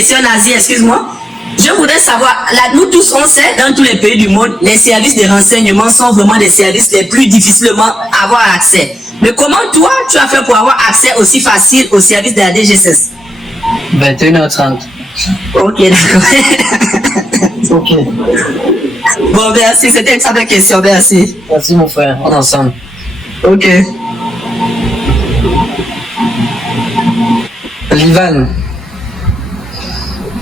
question, Nazi, excuse-moi. Je voudrais savoir, là, nous tous, on sait, dans tous les pays du monde, les services de renseignement sont vraiment des services les plus difficilement à avoir accès. Mais comment toi, tu as fait pour avoir accès aussi facile aux services de la DGSS? 21h30. Ok, d'accord. Ok. Bon, merci, c'était une simple question, merci. Merci mon frère, on est ensemble. Ok. Livan,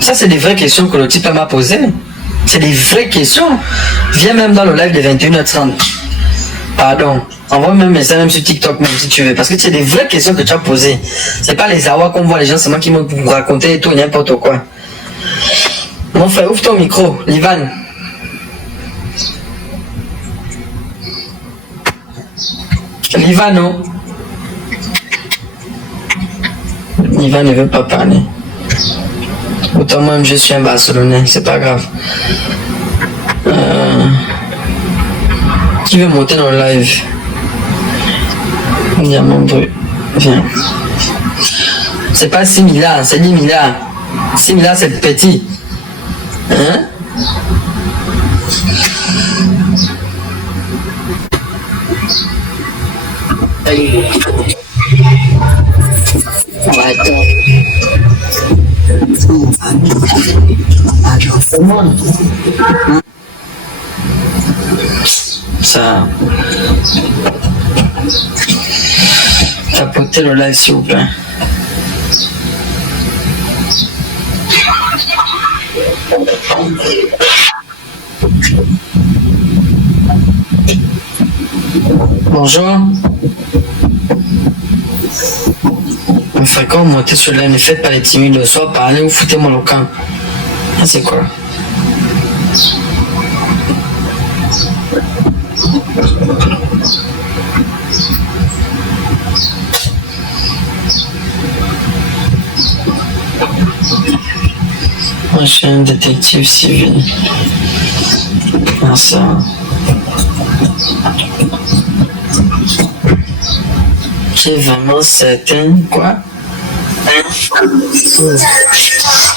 ça c'est des vraies questions que le type m'a posées. C'est des vraies questions. Viens même dans le live de 21h30. Pardon. Envoie même un message même sur TikTok même si tu veux. Parce que c'est des vraies questions que tu as posées. C'est pas les awas qu'on voit les gens, c'est moi qui me raconter tout n'importe quoi. Mon frère, ouvre ton micro, Livan. Livan, non? Livan ne veut pas parler. Autant moi je suis un Barcelonais, c'est pas grave. Qui veut monter dans le live? Diamant brut. Viens. C'est pas 6 milliards, c'est 10 milliards. 6 milliards c'est petit. Hein? Ça. Tapotez le live s'il vous plaît. Bonjour. Me fait quand monter sur live, ne faites pas les timides le soir, parlez ou foutez-moi le camp. Ah, c'est quoi? Moi, je suis un détective civil. Ah, ça. Qui est vraiment certain, quoi?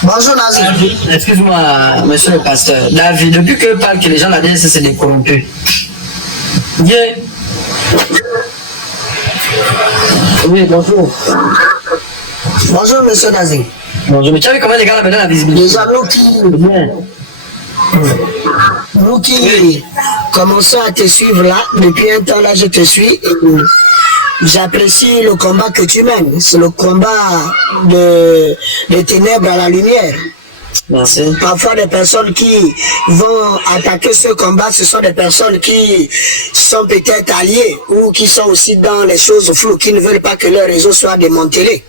Bonjour Nazi. Excuse-moi, monsieur le pasteur. David, depuis que je parle que les gens la DSS c'est des corrompus. Viens. Oui, bonjour. Bonjour monsieur Nazi. Bonjour, mais tu as vu comment les gars là maintenant la visibilité? Déjà nous qui commençons à te suivre là, depuis un temps là je te suis et j'apprécie le combat que tu mènes. C'est le combat de ténèbres à la lumière. Merci. Parfois des personnes qui vont attaquer ce combat, ce sont des personnes qui sont peut-être alliées ou qui sont aussi dans les choses floues, qui ne veulent pas que leur réseau soit démantelé.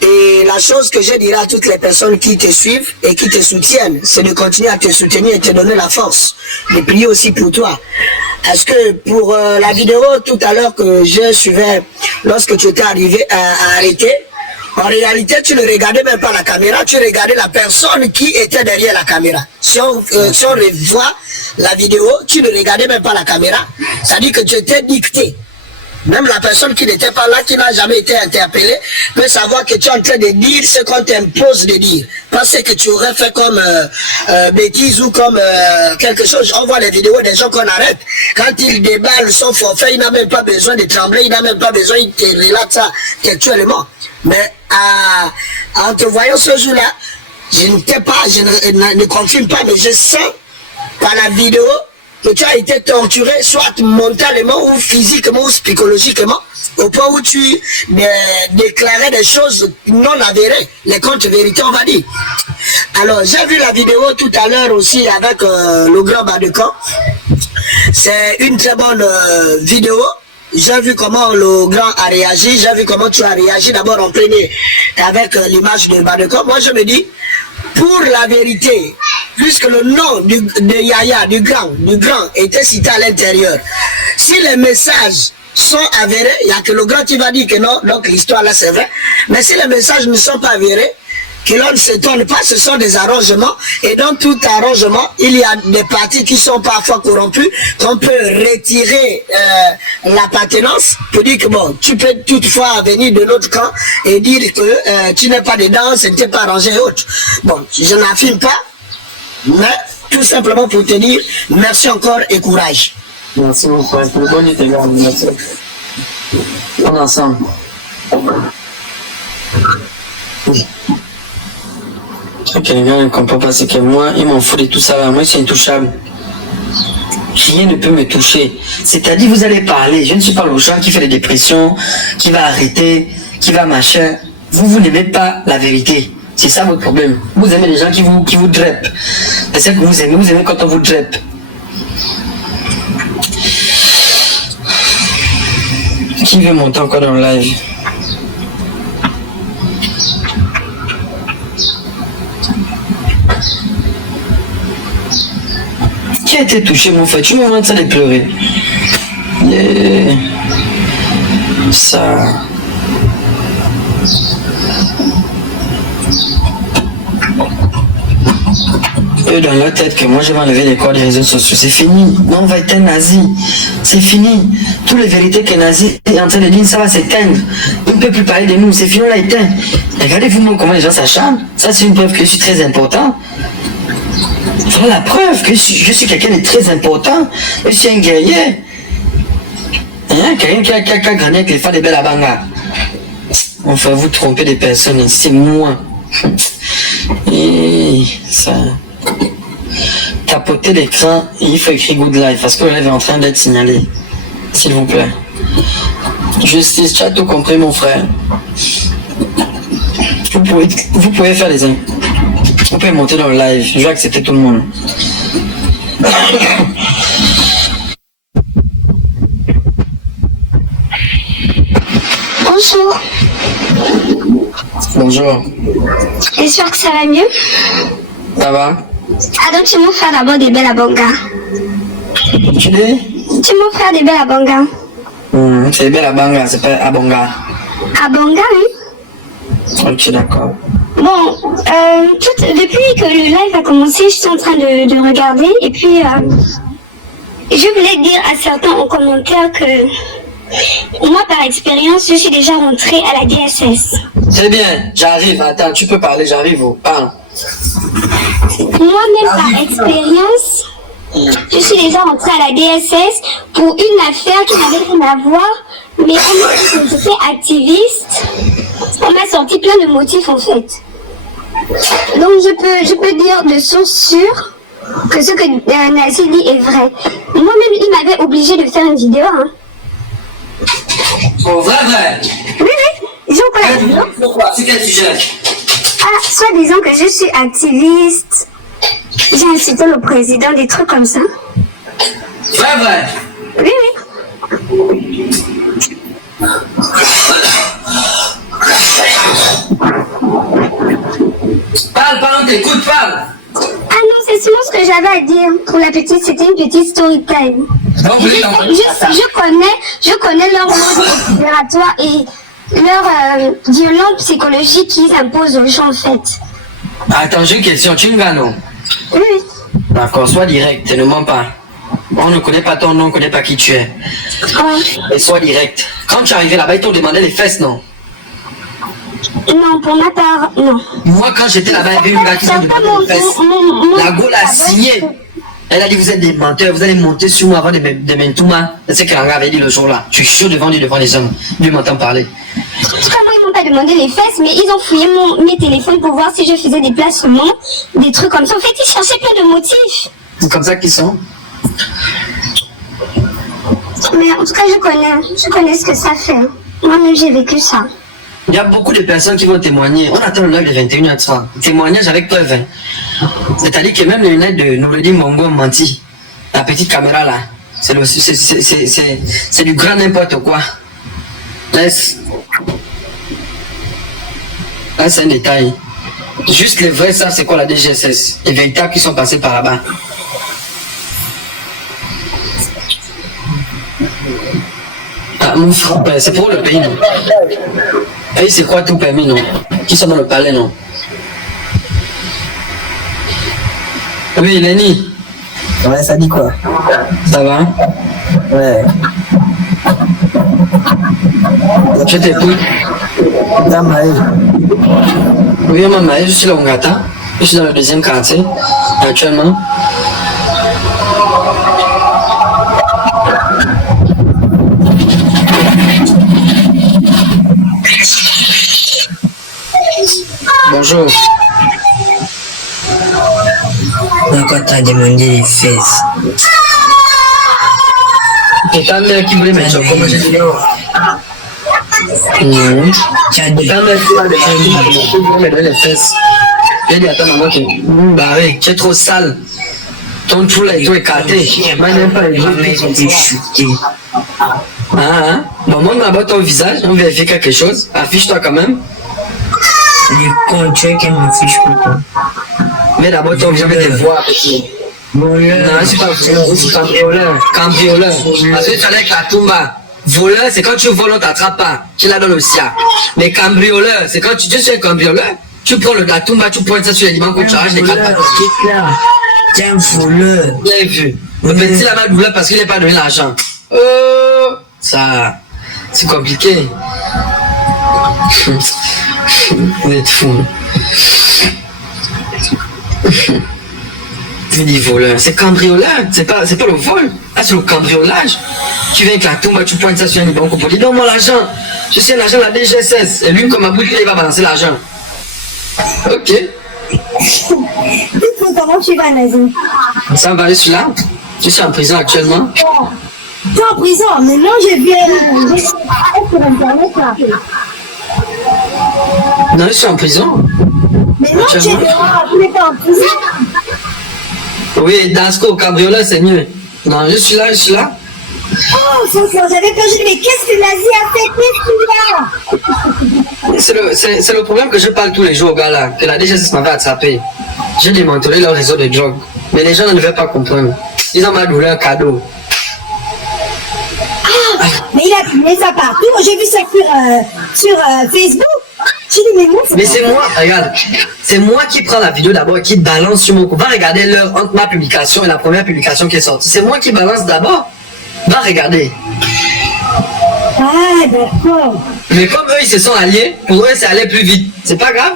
Et la chose que je dirais à toutes les personnes qui te suivent et qui te soutiennent, c'est de continuer à te soutenir et te donner la force, de prier aussi pour toi. Parce que pour la vidéo tout à l'heure que je suivais, lorsque tu étais arrivé à arrêter, en réalité tu ne regardais même pas la caméra, tu regardais la personne qui était derrière la caméra. Si on revoit la vidéo, tu ne regardais même pas la caméra, ça dit que tu étais dicté. Même la personne qui n'était pas là, qui n'a jamais été interpellée, peut savoir que tu es en train de dire ce qu'on t'impose de dire. Parce que tu aurais fait comme bêtise ou comme quelque chose. On voit les vidéos des gens qu'on arrête. Quand ils déballent son forfait, il n'a même pas besoin de trembler, il n'a même pas besoin, il te relate ça textuellement. Mais en te voyant ce jour-là, je ne confirme pas, mais je sens par la vidéo que tu as été torturé, soit mentalement ou physiquement ou psychologiquement, au point où tu déclarais des choses non avérées, les contre-vérités on va dire. Alors j'ai vu la vidéo tout à l'heure aussi avec le grand bas de camp. C'est une très bonne vidéo. J'ai vu comment le grand a réagi, j'ai vu comment tu as réagi d'abord en premier avec l'image de bas de camp. Moi je me dis, pour la vérité, puisque le nom de Yaya, du grand, était cité à l'intérieur, si les messages sont avérés, il n'y a que le grand qui va dire que non, donc l'histoire là c'est vrai, mais si les messages ne sont pas avérés, que l'on ne s'étonne pas, ce sont des arrangements. Et dans tout arrangement, il y a des parties qui sont parfois corrompues, qu'on peut retirer l'appartenance pour dire que bon, tu peux toutefois venir de l'autre camp et dire que tu n'es pas dedans, ce n'était pas arrangé et autres. Bon, je n'affirme pas, mais tout simplement pour te dire merci encore et courage. Merci mon frère, pour le bon et merci. On est ensemble. Ok, les gars ne comprennent pas, c'est que moi, ils m'en foutent de tout ça là. Moi, je suis intouchable. Rien ne peut me toucher. C'est-à-dire, vous allez parler. Je ne suis pas le genre qui fait des dépressions, qui va arrêter, qui va machin. Vous n'aimez pas la vérité. C'est ça votre problème. Vous aimez les gens qui vous drèpent. C'est ça que vous aimez quand on vous drèpe. Qui veut monter encore dans le live? Qui a été touché, mon frère? Tu me rends ça de pleurer. Yeah. Ça. Eux dans leur tête que moi je vais enlever les corps des réseaux sociaux, c'est fini. Non, on va être un nazi. C'est fini. Toutes les vérités que nazi est en train de dire, ça va s'éteindre. Il ne peut plus parler de nous, c'est fini, on l'a éteint. Regardez-vous comment les gens s'acharnent. Ça, c'est une preuve que je suis très important. Voilà la preuve que je suis quelqu'un de très important. Je suis un guerrier. Hein? Quelqu'un qui a grandi avec les femmes de Bella Banga. Enfin, vous trompez des personnes, c'est moi. Et ça. Tapotez l'écran et il faut écrire good life parce que le live est en train d'être signalé. S'il vous plaît. Justice, tu as tout compris, mon frère. Vous pouvez faire les uns. Vous pouvez monter dans le live. Je vais accepter tout le monde. Bonjour. Bonjour. J'espère que ça va mieux. Ça va? Ah donc tu es mon frère d'abord des Bella Banga. Tu dis? Tu es mon frère des Bella Banga. C'est Bella Banga, c'est pas Abonga. Abanga, oui. Ok, d'accord. Bon, depuis que le live a commencé, je suis en train de regarder et puis je voulais dire à certains en commentaire que moi, par expérience, je suis déjà rentrée à la DSS. C'est bien, j'arrive. Attends, tu peux parler, j'arrive. Parle. Moi-même, par expérience, je suis déjà rentrée à la DSS pour une affaire qui n'avait rien à voir, mais on m'a dit que j'étais activiste. On m'a sorti plein de motifs, en fait. Donc, je peux dire de source sûre que ce que Nazi dit est vrai. Moi-même, il m'avait obligé de faire une vidéo, hein. Oh, vrai. Oui, disons quoi la vidéo. Pourquoi? C'est quel sujet? Ah, soit disons que je suis activiste, j'ai insulté le président, des trucs comme ça. Vrai. Oui. Parle, on t'écoute, parle. Ah non, c'est seulement ce que j'avais à dire. Pour la petite, c'était une petite story time. Donc, Je connais leur mode opératoire et leur violence psychologique qu'ils imposent aux gens, en fait. Attends, j'ai une question. Tu me gagnes, non? Oui. D'accord, sois direct, ne mens pas. On ne connaît pas ton nom, on ne connaît pas qui tu es. Et sois direct. Quand tu es arrivé là-bas, ils t'ont demandé les fesses, non? Non, pour ma part, non. Moi, quand j'étais là-bas, il y avait une gars qui m'a demandé les fesses. La Gaule a signé. Elle a dit, vous êtes des menteurs, vous allez monter sur moi avant de m'entouma. C'est ce qu'un gars avait dit le jour-là. Je suis sûr devant Dieu, devant les hommes. Dieu m'entend parler. En tout cas, moi, ils m'ont pas demandé les fesses, mais ils ont fouillé mes téléphones pour voir si je faisais des placements, des trucs comme ça. En fait, ils cherchaient plein de motifs. C'est comme ça qu'ils sont. Mais en tout cas, je connais ce que ça fait. Moi-même, j'ai vécu ça. Il y a beaucoup de personnes qui vont témoigner. On attend le live de 21h30. Témoignage avec preuve. C'est-à-dire que même les lunettes de Noureddin Mongo ont menti. La petite caméra là. C'est du grand n'importe quoi. Là, c'est un détail. Juste les vrais savent c'est quoi la DGSS. Les véritables qui sont passés par là-bas. Ah, mon frère, c'est pour le pays, non? Pays, c'est quoi tout permis, non? Qui sont dans le palais, non? Oui, Lenny. Ouais, ça dit quoi? Ça va? Ouais. Je t'écoute. Damae. Oui, maman, je suis là au Ngata. Je suis dans le deuxième quartier, actuellement. Bonjour. Pourquoi t'as demandé les fesses? C'est ta mère qui voulait mettre comment j'ai dit non. Tu as dit. Ta mère qui voulait mettre les fesses. J'ai dit à ta maman que, bah oui, tu es trop sale. Ton trou là, il doit écarter. Moi, n'aime pas les gens. Mais ils ont chuté. Ah, bon, montre d'abord ton visage, on vérifie quelque chose. Affiche-toi quand même. Du con, tu veux qu'elle m'affiche pourquoi? Mets d'abord ton visage, tes voix. Voleur. Non, c'est pas voleur, c'est cambrioleur. Cambrioleur. Parce que tu es avec la tumba. Voleur, c'est quand tu voles, on t'attrape pas. Tu la donnes au sia. Mais cambrioleur, c'est quand tu es un cambrioleur. Tu prends la tumba, tu pointes ça sur les diamants, tu arraches les quatre pattes. Tu es un voleur. Bien vu. Le petit là va douleur parce qu'il n'est pas donné l'argent. Ça, c'est compliqué. Vous êtes fous. Tu dis voleur, c'est cambrioleur, c'est pas le vol. Ah, c'est le cambriolage. Tu viens avec la tombe, tu pointes ça sur un banque pour dire donne-moi l'argent. Je suis un agent de la DGSS. Et lui, comme ma bouche, il va balancer l'argent. Ok. Comment tu vas, Nazi? Ça va, je suis là. Je suis en prison actuellement. Tu es en prison? Mais non, je viens sur Internet là. Non, je suis en prison. Mais non, tu es en prison. Oui, Dasco, cambrioleur, c'est mieux. Non, je suis là. Oh, j'avais peur, mais qu'est-ce que Nazi a fait? Qu'est-ce qu'il a? C'est le problème que je parle tous les jours, gars là, que la DGSS m'avait attrapé. J'ai démantelé leur réseau de drogue. Mais les gens ne devaient pas comprendre. Ils ont mal donné un cadeau. Ah, mais il a publié ça partout. Moi, j'ai vu ça sur Facebook. J'ai dit, mais moi, mais c'est moi, regarde, c'est moi qui prends la vidéo d'abord, qui balance sur mon compte. Va regarder l'heure entre ma publication et la première publication qui est sortie. C'est moi qui balance d'abord. Va regarder. Ah, d'accord. Mais comme eux, ils se sont alliés, pour eux, ça allait plus vite. C'est pas grave.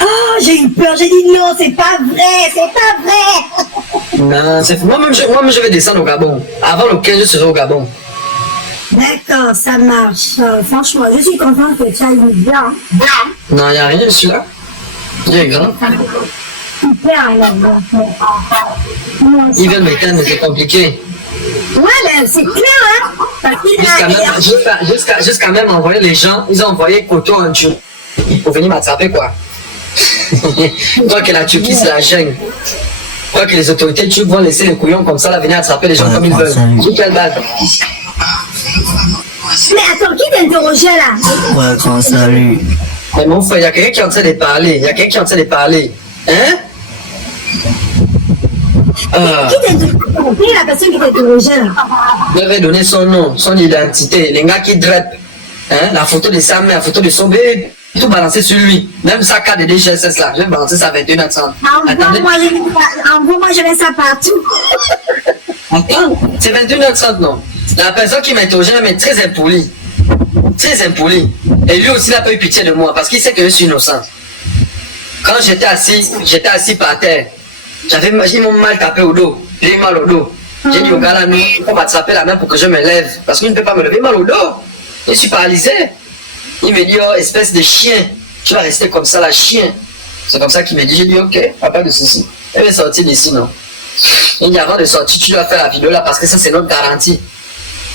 Oh, j'ai eu peur. J'ai dit, non, c'est pas vrai. Non, c'est fou. Moi-même, je vais descendre au Gabon. Avant le 15, je serai au Gabon. D'accord, ça marche. Franchement, je suis contente que tu ailles bien. Non, il n'y a rien, je suis là. Il est grand. Super, alors. Ils veulent m'éteindre, mais c'est compliqué. Ouais, ben, c'est clair, hein. Parce Jusqu'à même envoyer les gens, ils ont envoyé Koto en Turquie pour venir m'attraper, quoi. Toi que la Turquie, c'est la gêne. Toi que les autorités turques vont laisser les couillons comme ça, là, venir attraper les gens comme ils veulent. Quelle balle. Mais attends, qui t'interrogeait là? Ouais, grand salut. Mais mon frère, il y a quelqu'un qui est en train de parler. Hein? Qui t'interrogeait? Qui est la personne qui t'interrogeait là? Il avait donné son nom, son identité. Les gars qui drapent. Hein? La photo de sa mère, la photo de son bébé. Tout balancé sur lui. Même sa carte de DGSS là. Je vais balancer ça à 21h30. Envoie-moi, je mets ça partout. Attends, c'est 21h30 non? La personne qui m'interrogeait est très impolie. Très impoli. Et lui aussi n'a pas eu pitié de moi parce qu'il sait que je suis innocent. Quand j'étais assis par terre. Ils m'ont mal tapé au dos. J'ai eu mal au dos. J'ai dit au gars là, nous, il faut m'attraper la main pour que je me lève. Parce qu'il ne peut pas me lever mal au dos. Je suis paralysé. Il me dit, oh, espèce de chien. Tu vas rester comme ça, la chien. C'est comme ça qu'il me dit. J'ai dit, ok, pas de souci. Elle est sortie d'ici, non? Il dit, avant de sortir, tu dois faire la vidéo là parce que ça, c'est notre garantie.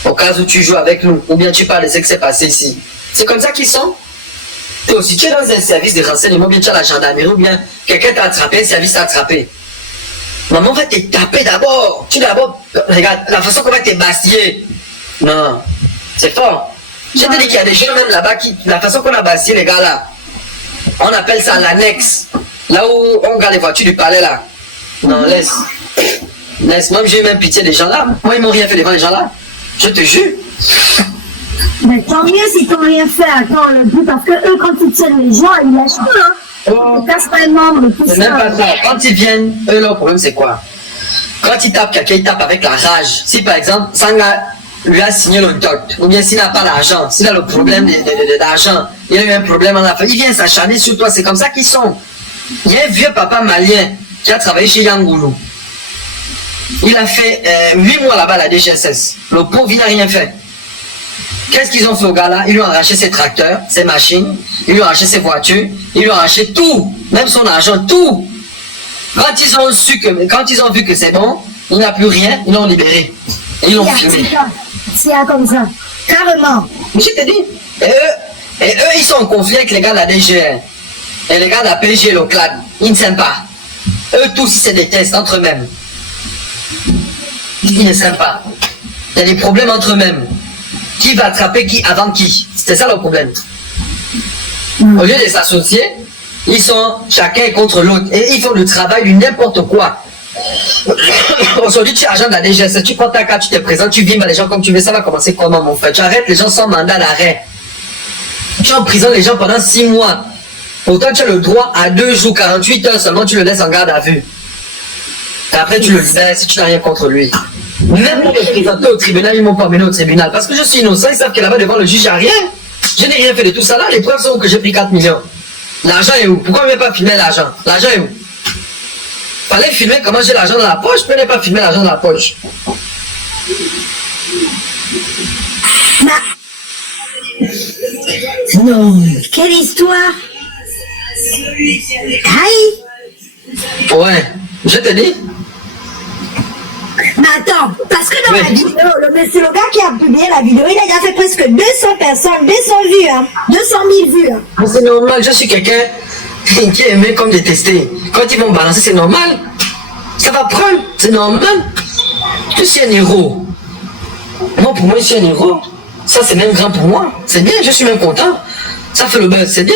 Au cas où tu joues avec nous, ou bien tu parles de ce qui s'est passé ici. C'est comme ça qu'ils sont. Et aussi, tu es dans un service de renseignement, ou bien tu as la gendarmerie, ou bien quelqu'un t'a attrapé, un service t'a attrapé. Maman va te taper d'abord. Regarde, la façon qu'on va te bastiller. Non, c'est fort. Je te dis qu'il y a des gens même là-bas la façon qu'on a bastillé les gars là, on appelle ça l'annexe. Là où on garde les voitures du palais là. Non, laisse. Même j'ai eu même pitié des gens là. Moi, ils m'ont rien fait devant les gens là. Je te jure. Mais tant mieux s'ils t'ont rien fait. Attends, le but, parce que eux, quand ils tiennent les gens, ils lâchent pas. Hein. On casse pas le membre, tout C'est même ça. pas ça. Quand ils viennent, eux, leur problème, c'est quoi? Quand ils tapent quelqu'un, ils tapent avec la rage. Si par exemple, Sanga lui a signé le dot, ou bien s'il n'a pas d'argent, s'il a le problème d'argent, il a eu un problème en affaires, il vient s'acharner sur toi. C'est comme ça qu'ils sont. Il y a un vieux papa malien qui a travaillé chez Yangoulou. Il a fait 8 mois là-bas à la DGSS. Le pauvre, il n'a rien fait. Qu'est-ce qu'ils ont fait au gars là? Ils lui ont arraché ses tracteurs, ses machines, ils lui ont arraché ses voitures, ils lui ont arraché tout, même son argent, tout. Quand ils ont vu que c'est bon, il n'a plus rien, ils l'ont libéré. Ils l'ont filmé. C'est comme ça. Carrément. Mais je te dis, et eux, ils sont en conflit avec les gars de la DGR. Et les gars de la PG, le CLAD, ils ne s'aiment pas. Eux tous, ils se détestent entre eux-mêmes. Ils ne s'aiment pas. Il y a des problèmes entre eux-mêmes. Qui va attraper qui avant qui? C'était ça le problème. Au lieu de s'associer, ils sont chacun contre l'autre. Et ils font le travail du n'importe quoi. Aujourd'hui, tu es agent de la DGS, tu prends ta carte, tu te présentes, tu vimes les gens comme tu veux. Ça va commencer comment, mon frère? Tu arrêtes les gens sans mandat d'arrêt. Tu emprisonnes les gens pendant 6 mois. Pourtant, tu as le droit à 2 jours, 48 heures seulement, tu le laisses en garde à vue. Et après, tu le libères si tu n'as rien contre lui. Même pour me présenter au tribunal, ils m'ont pas mené au tribunal. Parce que je suis innocent, ils savent que là-bas devant le juge, il n'y a rien. Je n'ai rien fait de tout ça là. Les preuves sont que j'ai pris 4 millions. L'argent est où? Pourquoi on ne veut pas filmer l'argent? L'argent est où? Fallait filmer comment j'ai l'argent dans la poche, je ne peux pas filmer l'argent dans la poche. Non, quelle histoire. Aïe. Ouais, je te dis. Mais attends, parce que dans la vidéo, c'est le gars qui a publié la vidéo, il a déjà fait presque 200 personnes, 200 vues, hein, 200 000 vues. Hein. C'est normal, je suis quelqu'un qui est aimé comme détesté. Quand ils vont balancer, c'est normal. Ça va prendre, c'est normal. Je suis un héros. Moi, pour moi, je suis un héros. Ça, c'est même grand pour moi. C'est bien, je suis même content. Ça fait le buzz, c'est bien.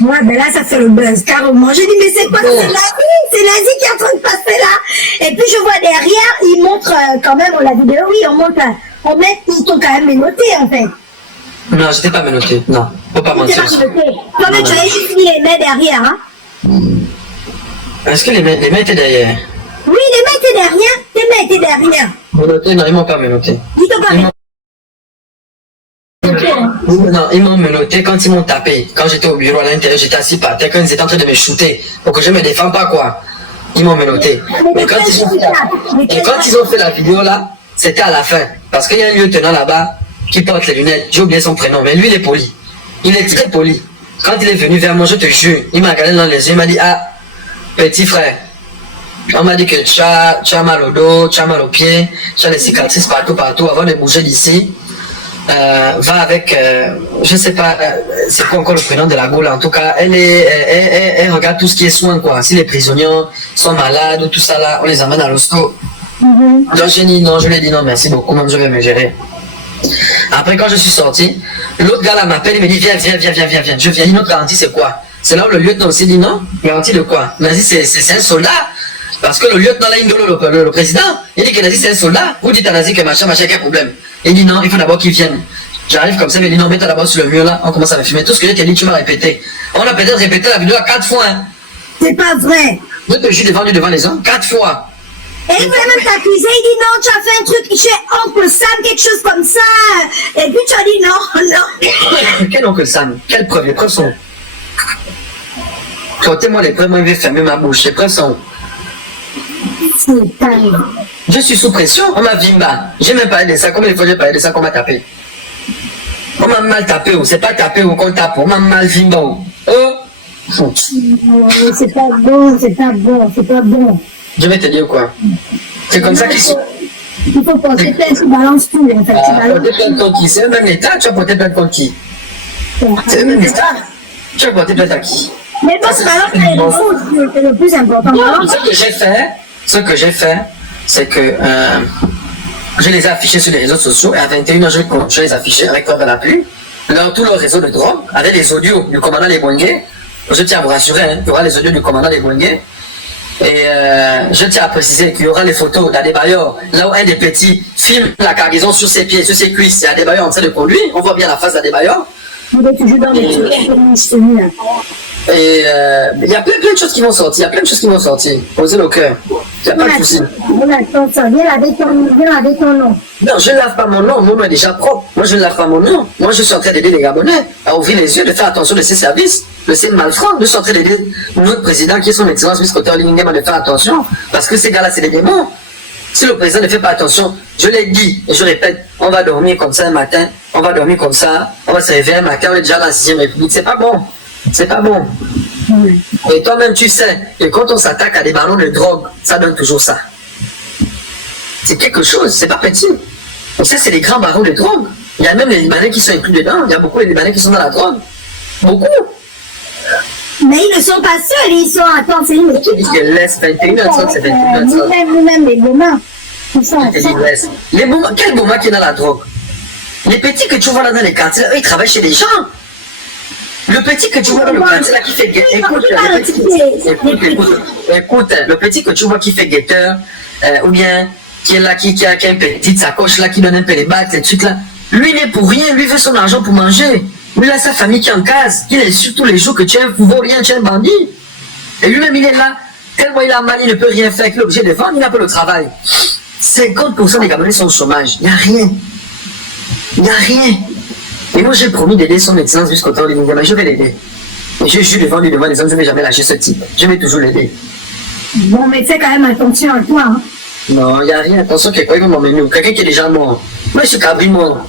Ouais, ben là, ça fait le buzz, carrément. J'ai dit, mais c'est quoi? C'est l'Asie qui est en train de passer là. Et puis, je vois derrière, ils montrent quand même la vidéo, oui, ils t'ont quand même menotté, en fait. Non, j'étais pas menotté, non. Faut pas mentir. Toi, même, tu avais juste mis les mains derrière, hein. Est-ce que les mains étaient derrière? Oui, les mains étaient derrière. Tes mains étaient derrière. Menotté, non, ils m'ont pas menotté. Dis-toi pas. Non, ils m'ont menotté quand ils m'ont tapé. Quand j'étais au bureau à l'intérieur, j'étais assis par terre, quand ils étaient en train de me shooter, pour que je me défende pas, quoi. Ils m'ont menotté. Mais quand ils ont fait la vidéo là, c'était à la fin. Parce qu'il y a un lieutenant là-bas qui porte les lunettes. J'ai oublié son prénom, mais lui, il est poli. Il est très poli. Quand il est venu vers moi, je te jure, il m'a regardé dans les yeux, il m'a dit, ah, petit frère, on m'a dit que tu as mal au dos, tu as mal aux pieds, tu as des cicatrices partout, avant de bouger d'ici. Va avec, je sais pas, c'est quoi encore le prénom de la Gaule, en tout cas, elle regarde tout ce qui est soin, quoi. Si les prisonniers sont malades ou tout ça là, on les amène à l'hosto. Donc j'ai dit non, je lui ai dit non, merci beaucoup, moi je vais me gérer. Après, quand je suis sorti, l'autre gars là m'appelle, il me dit viens. Je viens, notre garantie c'est quoi? C'est là où le lieutenant aussi dit non, garantie de quoi? Nazi c'est un soldat. Parce que le lieutenant là, le président, il dit que Nazi c'est un soldat. Vous dites à Nazi que machin, quel problème? Il dit non, il faut d'abord qu'il vienne. J'arrive comme ça, il me dit non, mets-toi d'abord sur le mur là, on commence à me filmer. Tout ce que j'ai dit, tu m'as répété. On a peut-être répété la vidéo à 4 fois. Hein. C'est pas vrai. Je te jure devant les gens, 4 fois. Et il voulait même t'accuser, il dit non, tu as fait un truc chez Oncle Sam, quelque chose comme ça. Et puis tu as dit non. Quel Oncle Sam? Quelles preuves? Les preuves sont. Sortez-moi les preuves, moi je vais fermer ma bouche. Les preuves sont. Je suis sous pression, on m'a vimba. J'ai même parlé de ça, combien de fois j'ai parlé de ça qu'on m'a tapé? On m'a mal tapé, ou c'est pas tapé ou qu'on tape, on m'a mal vimba. Oh! C'est pas bon, c'est pas bon, c'est pas bon. Je vais te dire quoi? C'est comme ça qu'ils sont. Il faut porter plainte, tu balances tout en fait. Porter plainte contre qui? C'est le même état, tu as porté plainte contre qui? C'est le même état. Tu as porté plainte à qui? Mais bon, c'est le plus important. Ce que j'ai fait, c'est que je les ai affichés sur les réseaux sociaux et à 21h, je les affichais avec preuve à l'appui. Tout leur réseau de drogue, avec les audios du commandant des Boingé. Je tiens à vous rassurer, hein, il y aura les audios du commandant des Boingé. Et je tiens à préciser qu'il y aura les photos d'Adebayor, là où un des petits filme la cargaison sur ses pieds, sur ses cuisses, et Adebayor en train de conduire. On voit bien la face d'Adebayor. Il est toujours dans les Et il y a plein de choses qui vont sortir. Il y a plein de choses qui vont sortir. Posez le cœur. Il n'y a pas de souci. Viens avec ton nom. Non, je ne lave pas mon nom. Mon nom est déjà propre. Moi, je ne lave pas mon nom. Moi, je suis en train d'aider les Gabonais à ouvrir les yeux, de faire attention de ces services, de ces malfrats. Je suis en train d'aider notre président, qui est son excellence, M. Kotori Lingema, de faire attention. Parce que ces gars-là, c'est des démons. Si le président ne fait pas attention, je l'ai dit et je répète, on va dormir comme ça un matin, on va dormir comme ça, on va se réveiller un matin, on est déjà dans la 6e République. C'est pas bon. C'est pas bon. Et toi-même, tu sais que quand on s'attaque à des barons de drogue, ça donne toujours ça. C'est quelque chose, c'est pas petit. On sait, c'est les grands barons de drogue. Il y a même les Libanais qui sont inclus dedans. Il y a beaucoup de Libanais qui sont dans la drogue. Beaucoup. Mais ils ne sont pas seuls, ils sont... Attends, c'est une équipe. Je dis que laisse 21h30, c'est 21h30. Nous-mêmes, les Boma. Ils sont Je te dis, laisse. Les Boma, quel Boma qui est dans la drogue? Les petits que tu vois là dans les quartiers, eux, ils travaillent chez les gens. Le petit que tu vois dans le quartier là qui fait guetteur, écoute, le petit que tu vois qui fait guetteur, ou bien qui est là, qui a une petite sacoche là, qui donne un peu les battes, ces trucs là, lui il n'est pour rien, lui veut son argent pour manger. Lui il a sa famille qui est en case, qui est sûr tous les jours que tu es un vaurien, tu es un bandit. Et lui-même il est là, tellement il a mal, il ne peut rien faire, qu'il est obligé de vendre, il n'a pas le travail. 50% des Gabonais sont au chômage, il n'y a rien. Il n'y a rien. Et moi, j'ai promis d'aider son excellence jusqu'au temps de l'Indiana. Je vais l'aider. Et je jure devant lui, devant les hommes, je ne vais jamais lâcher ce type. Je vais toujours l'aider. Bon, mais fais quand même attention à toi. Hein. Non, il n'y a rien. Attention, quelqu'un va m'emmener. Quelqu'un qui est déjà mort. Moi, je suis cabri mort.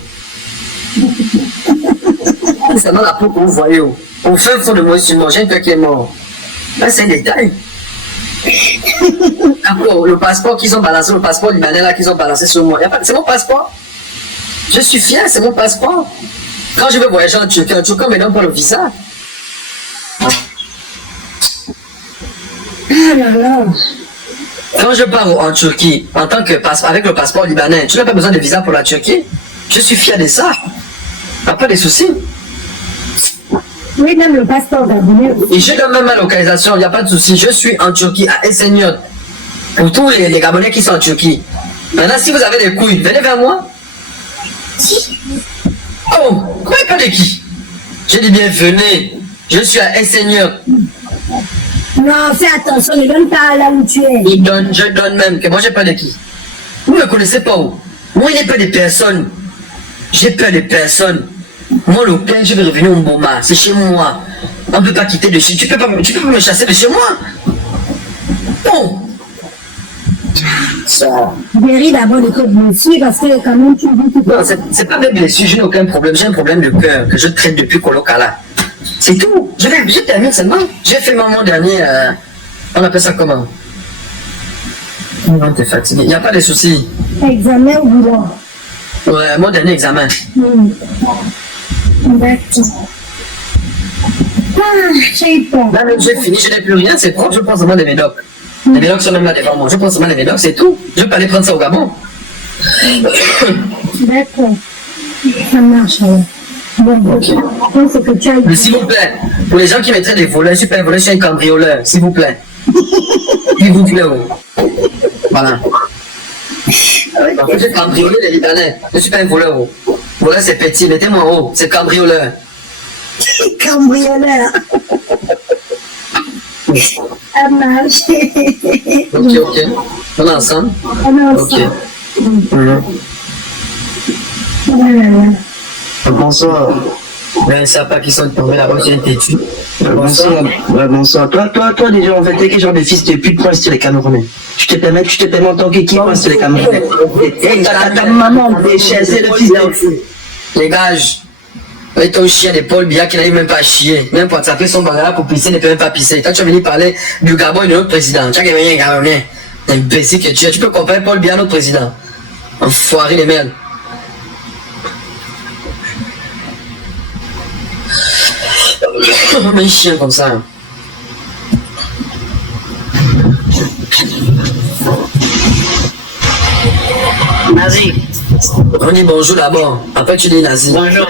C'est dans la peau que vous voyez. Au fin fond de moi, je suis mort. J'ai un cœur qui est mort. Là, c'est un détail. Après, le passeport qu'ils ont balancé, le passeport libanais là qu'ils ont balancé sur moi. C'est mon passeport. Je suis fier, c'est mon passeport. Quand je veux voyager en Turquie, me donne pas le visa. Ah là là. Quand je pars en Turquie, en tant que avec le passeport libanais, tu n'as pas besoin de visa pour la Turquie. Je suis fier de ça. Pas de soucis. Oui, même le passeport gabonais. Et je donne même ma localisation, il n'y a pas de souci. Je suis en Turquie, à Esenyurt. Pour tous les Gabonais qui sont en Turquie. Maintenant, si vous avez des couilles, venez vers moi. Oh, comment il parle de qui? J'ai dit bien, venez. Je suis à Esenyurt. Non, fais attention, ne donne pas là où tu es. Je donne même, que moi j'ai peur de qui? Vous ne me connaissez pas où? Moi, il n'est peur de personne. J'ai peur de personne. Moi, le pain, je vais revenir au Boma. C'est chez moi. On ne peut pas quitter de chez... Tu peux pas me chasser de chez moi. Bon. Ça... Guéris d'abord les côtes blessures parce que quand même tu dis que... Non, c'est pas mes blessures, je n'ai aucun problème. J'ai un problème de cœur que je traite depuis Kolokala. C'est tout. Je termine seulement. J'ai fait mon dernier... on appelle ça comment? Non, t'es fatigué. Il n'y a pas de souci. Examen au boulot. Ouais, mon dernier examen. D'accord. Ah, j'ai eu peur. Là, même j'ai fini, je n'ai plus rien, c'est propre, je prends seulement des médocs. Les médocs sont même là devant moi, je prends seulement des médocs, c'est tout. Je vais pas aller prendre ça au Gabon. D'accord. Ça marche. Bon, Ok. c'est que tu as... Mais s'il vous plaît, pour les gens qui mettraient des voleurs, je suis pas un voleur, je suis un cambrioleur, s'il vous plaît. S'il vous plaît, oh. Voilà. En fait, j'ai cambriolé les Libanais, je suis pas un voleur, oh. Voleur, c'est petit, mettez-moi en haut, c'est cambrioleur. Cambrioleur. Ça marche. Ok. On est ensemble? On est Ok. ensemble. Voilà. Bonsoir. Ben, ça pas qui sont tombés là-bas, j'ai été têtu. Bonsoir. Ouais, bonsoir. Toi, déjà, en fait, t'es quel genre de fils de pute pour rester les Camerounais? Tu te permets en tant que qui pour rester les Camerounais? Et ta maman déchire, c'est le fils d'un fou. Les gars, avec ton chien de Paul Biya qui n'arrive même pas à chier, même pour attraper son bagage pour pisser, ne peut même pas pisser. Quand tu es venu parler du Gabon et de notre président, tu as gagné un Gabonais, imbécile que tu es, tu peux comparer Paul Biya à notre président. Enfoiré les merdes. Mais un chien comme ça. Nazi. On dit bonjour d'abord, après tu dis Nazi. Bonjour.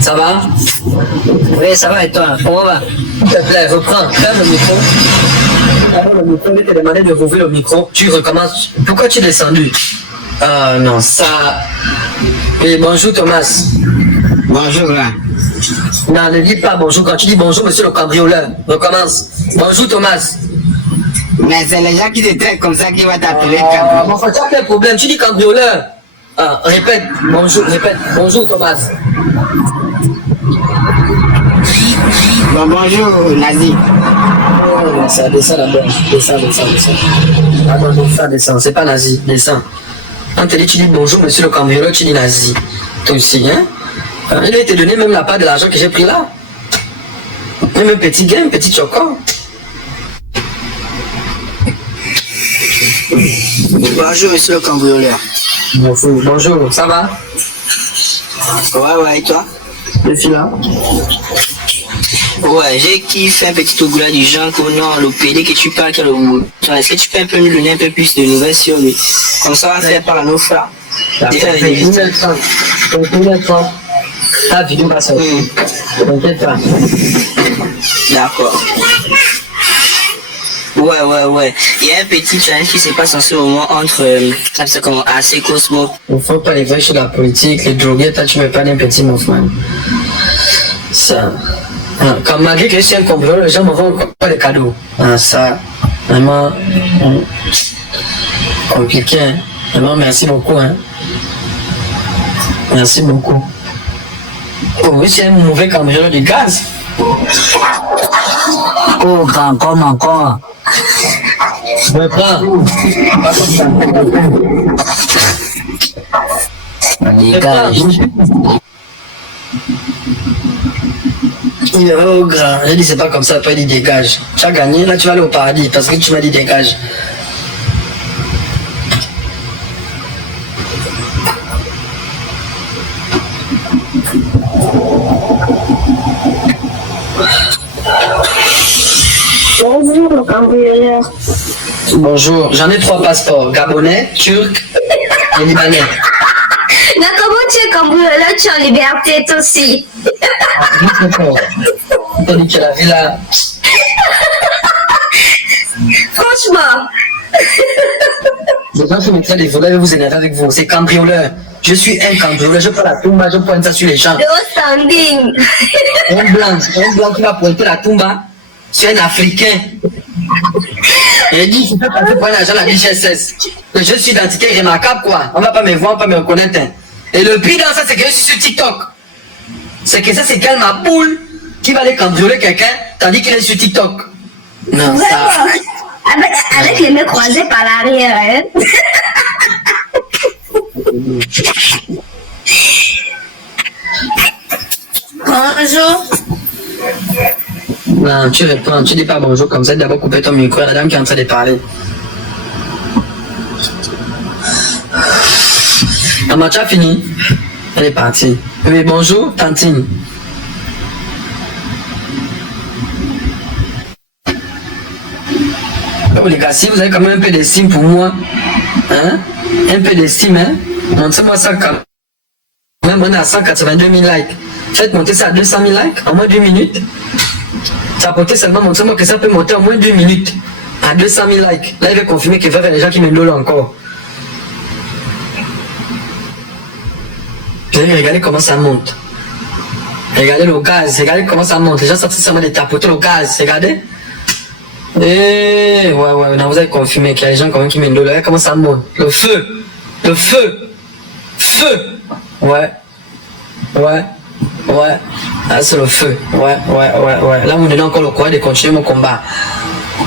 Ça va? Oui, ça va et toi? Comment va? S'il te plaît, reprends, ferme le micro. Ferme le micro, je te demandais de rouvrir le micro. Tu recommences. Pourquoi tu es descendu? Ah non, ça... Oui, bonjour Thomas. Bonjour, là. Non, ne dis pas bonjour. Quand tu dis bonjour, monsieur le cambrioleur, recommence. Bonjour Thomas. Mais c'est les gens qui te traitent comme ça qui vont t'appeler Bon, cambrioleur. tu as quel problème? Tu dis cambrioleur. Ah, répète. Répète. Bonjour Thomas. Bon, bonjour, Nazi. Ça descend d'abord. Descends. Attends, descends. C'est pas nazi. Descends. Quand tu dis bonjour, monsieur le cambrioleur, tu dis nazi. Toi aussi, hein? Il va te donner même la part de l'argent que j'ai pris là. Même un petit gain, un petit chocolat. Bonjour, monsieur le cambrioleur. Bonjour, ça va? Ouais, et toi? Je suis là. Ouais, j'ai kiffé un petit Togola du genre que non, le PD que tu parles, quel le est-ce que tu peux un peu nous donner un peu plus de nouvelles sur lui? Comme ça, on va faire par nos frères. Déjà, les visiteurs. Ta vidéo va sortir. T'inquiète pas. D'accord. Ouais. Il y a un petit challenge qui se passe en ce moment entre, ça c'est comment, AC Cosmo. Il ne faut pas les voir sur la politique, les drogués, toi tu me parles d'un petit mouvement. Ça. Quand malgré que je suis un cambrioleur, les gens me font encore des cadeaux. Ça, vraiment, compliqué. Hein. Vraiment, merci beaucoup. Hein. Merci beaucoup. Oh oui, c'est un mauvais cambrioleur de gaz. Oh, grand, comme encore. Je me prends. Pas comme ça. Dégage. Il est au grand. J'ai dit c'est pas comme ça, pas dit dégage. Tu as gagné, là tu vas aller au paradis parce que tu m'as dit dégage. Bonjour, le cambrioleur. Bonjour, j'en ai 3 passeports, gabonais, turc et libanais. Mais comment tu es cambrioleur, tu es en liberté, toi aussi? T'as dit que la vie là. Franchement. Les gens qui me traitent des voleurs, vous énervez avec vous. C'est cambrioleur. Je suis un cambrioleur, je prends la tumba, je pointe ça sur les gens. Le standing. Un blanc qui va pointer la tumba, c'est un Africain. Et il dit, je peux passer pour un agent de la DGSS. Que je suis d'identité remarquable, quoi. On va pas me voir, on va pas me reconnaître. Hein. Et le pire dans ça, c'est que je suis sur TikTok. C'est que ça, c'est quelle ma poule qui va aller cambrioler quelqu'un, tandis qu'il est sur TikTok. Non, ça. Avec les mains croisées par l'arrière, hein. Bonjour. Non, tu réponds, tu dis pas bonjour comme ça, d'abord couper ton micro, la dame qui est en train de parler. Maman, tu as fini? Elle est partie. Oui, bonjour, Tantine. Oh les gars, si vous avez quand même un peu d'estime pour moi, hein? Un peu d'estime, hein? Montrez-moi ça quand même. On est à 182 000 likes. Faites monter ça à 200 000 likes en moins de 2 minutes. Ça a porté seulement, montrez-moi que ça peut monter en moins de 2 minutes à 200 000 likes. Là, il va confirmer qu'il va y avoir des gens qui m'endolent encore. Vous allez regarder comment ça monte. Regardez le gaz, regardez comment ça monte. Les gens sont seulement de tapoter le gaz, regardez. Et ouais, non, vous avez confirmé qu'il y a des gens quand même qui m'endolent. Regardez comment ça monte. Le feu. Ouais. Ah, c'est le feu. Ouais. Là, vous me donnez encore le courage de continuer mon combat.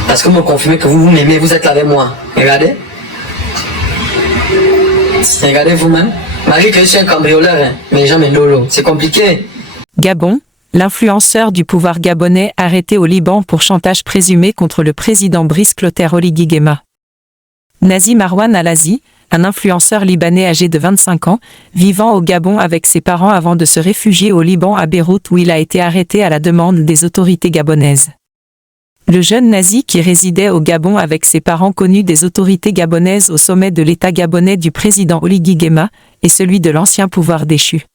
Parce que vous me confirmez que vous m'aimez, vous êtes là avec moi. Regardez. Regardez vous-même. Marie, que je suis un cambrioleur, hein, mais les gens m'endolent. C'est compliqué. Gabon, l'influenceur du pouvoir gabonais arrêté au Liban pour chantage présumé contre le président Brice Clotaire Oligui Nguema. Nazi Marwan Al-Azi, un influenceur libanais âgé de 25 ans, vivant au Gabon avec ses parents avant de se réfugier au Liban à Beyrouth où il a été arrêté à la demande des autorités gabonaises. Le jeune Nazi qui résidait au Gabon avec ses parents connus des autorités gabonaises au sommet de l'État gabonais du président Oligui Nguema et celui de l'ancien pouvoir déchu.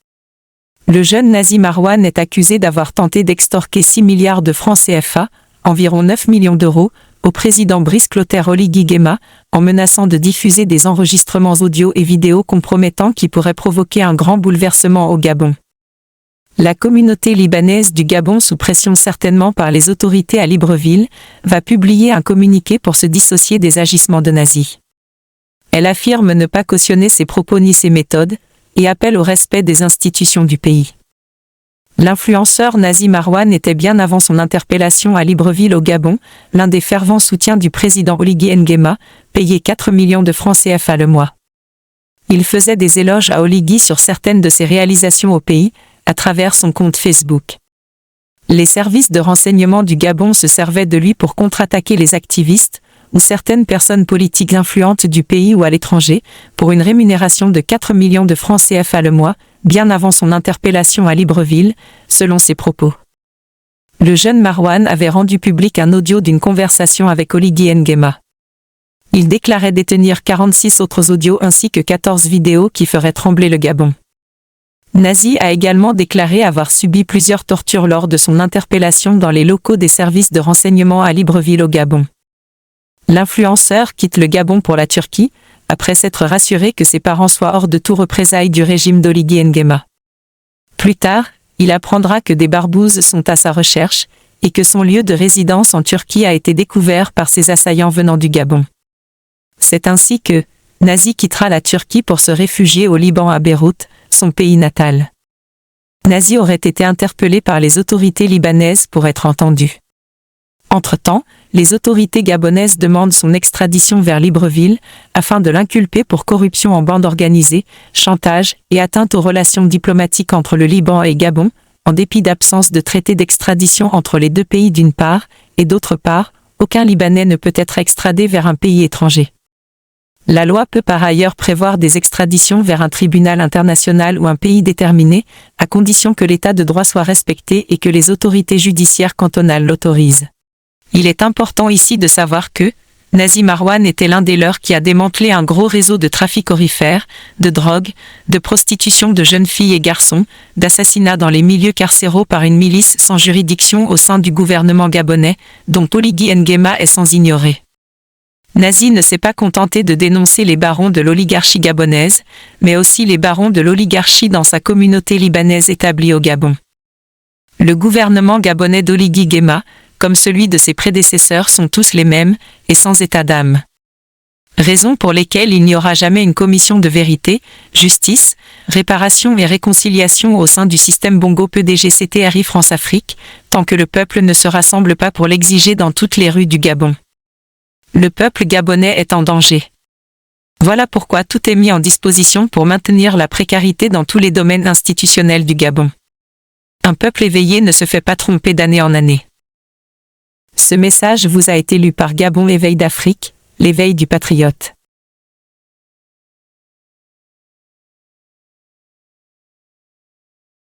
Le jeune Nazi Marwan est accusé d'avoir tenté d'extorquer 6 milliards de francs CFA, environ 9 millions d'euros, au président Brice Clotaire Oligui Nguema, en menaçant de diffuser des enregistrements audio et vidéo compromettants qui pourraient provoquer un grand bouleversement au Gabon. La communauté libanaise du Gabon, sous pression certainement par les autorités à Libreville, va publier un communiqué pour se dissocier des agissements de nazis. Elle affirme ne pas cautionner ses propos ni ses méthodes, et appelle au respect des institutions du pays. L'influenceur Nazi Marwan était bien avant son interpellation à Libreville au Gabon, l'un des fervents soutiens du président Oligui Nguema, payé 4 millions de francs CFA le mois. Il faisait des éloges à Oligui sur certaines de ses réalisations au pays, à travers son compte Facebook. Les services de renseignement du Gabon se servaient de lui pour contre-attaquer les activistes, ou certaines personnes politiques influentes du pays ou à l'étranger, pour une rémunération de 4 millions de francs CFA le mois, bien avant son interpellation à Libreville, selon ses propos. Le jeune Marwan avait rendu public un audio d'une conversation avec Oligui Nguema. Il déclarait détenir 46 autres audios ainsi que 14 vidéos qui feraient trembler le Gabon. Nazi a également déclaré avoir subi plusieurs tortures lors de son interpellation dans les locaux des services de renseignement à Libreville au Gabon. L'influenceur quitte le Gabon pour la Turquie, après s'être rassuré que ses parents soient hors de tout représailles du régime d'Oligui Nguema. Plus tard, il apprendra que des barbouzes sont à sa recherche, et que son lieu de résidence en Turquie a été découvert par ses assaillants venant du Gabon. C'est ainsi que Nazi quittera la Turquie pour se réfugier au Liban à Beyrouth, son pays natal. Nazi aurait été interpellé par les autorités libanaises pour être entendu. Entre-temps, les autorités gabonaises demandent son extradition vers Libreville, afin de l'inculper pour corruption en bande organisée, chantage et atteinte aux relations diplomatiques entre le Liban et Gabon, en dépit d'absence de traité d'extradition entre les deux pays d'une part, et d'autre part, aucun Libanais ne peut être extradé vers un pays étranger. La loi peut par ailleurs prévoir des extraditions vers un tribunal international ou un pays déterminé, à condition que l'état de droit soit respecté et que les autorités judiciaires cantonales l'autorisent. Il est important ici de savoir que Nazi Marwan était l'un des leurs qui a démantelé un gros réseau de trafic aurifère, de drogue, de prostitution de jeunes filles et garçons, d'assassinats dans les milieux carcéraux par une milice sans juridiction au sein du gouvernement gabonais, dont Oligui Nguema est sans ignorer. Nazi ne s'est pas contenté de dénoncer les barons de l'oligarchie gabonaise, mais aussi les barons de l'oligarchie dans sa communauté libanaise établie au Gabon. Le gouvernement gabonais d'Oligui Nguema, comme celui de ses prédécesseurs, sont tous les mêmes, et sans état d'âme. Raison pour lesquelles il n'y aura jamais une commission de vérité, justice, réparation et réconciliation au sein du système Bongo PDG-CTRI France-Afrique, tant que le peuple ne se rassemble pas pour l'exiger dans toutes les rues du Gabon. Le peuple gabonais est en danger. Voilà pourquoi tout est mis en disposition pour maintenir la précarité dans tous les domaines institutionnels du Gabon. Un peuple éveillé ne se fait pas tromper d'année en année. Ce message vous a été lu par Gabon Éveil d'Afrique, l'éveil du patriote.